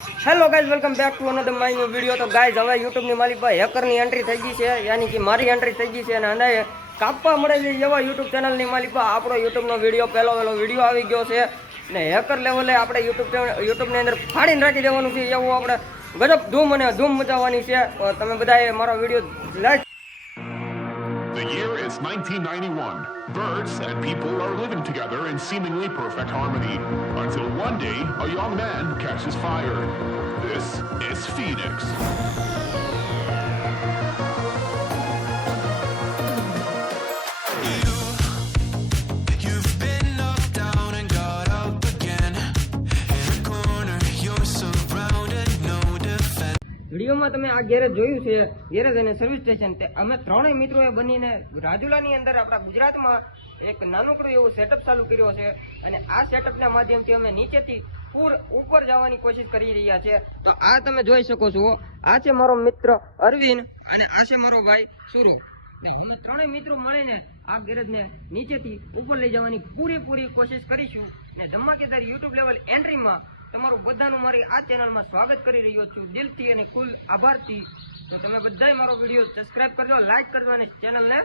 Hello guys welcome back to another my new video. तो guys હવે YouTube ની મારી પાસે હેકર ની એન્ટ્રી થઈ ગઈ છે, યાની કે મારી એન્ટ્રી થઈ ગઈ છે અને અંદાજે કાપવા મળે છે એવા YouTube ચેનલ ની મારી પાસે આપણો YouTube નો વિડિયો પહેલો વિડિયો આવી ગયો છે ને હેકર લેવલે આપણે YouTube ની અંદર ફાડીને રાખી દેવાનું છે એવું આપણે ગજબ ધૂમ અને ધૂમ મચાવવાની છે। તો તમે બધાએ મારો video like. The year is 1991. Birds and people are living together in seemingly perfect harmony until one day a young man catches fire. This is Phoenix. વિડીયોમાં તમે આ ગેરેજ જોયું છે, ગેરેજ અને સર્વિસ સ્ટેશન તે અમે ત્રણેય મિત્રોએ બનીને રાજુલાની અંદર આપણા ગુજરાતમાં એક નાનકડું એવું સેટઅપ ચાલુ કર્યો છે અને આ સેટઅપના માધ્યમથી અમે નીચેથી પૂર ઉપર જવાની કોશિશ કરી રહ્યા છે। તો આ તમે જોઈ શકો છો, આ છે મારો મિત્ર અરવિંદ અને આ છે મારો ભાઈ સુરુ। અમે ત્રણેય મિત્રો મળીને આ ગેરેજને નીચેથી ઉપર લઈ જવાની પૂરેપૂરી કોશિશ કરીશું ને ધમાકેદાર યુટ્યુબ લેવલ એન્ટ્રીમાં તમારું બધાનું મારી આ ચેનલમાં સ્વાગત કરી રહ્યો છું દિલથી અને ફૂલ આભારથી। તો તમે બધાય મારો વિડીયો સબસ્ક્રાઇબ કરજો, લાઈક કરજો અને ચેનલને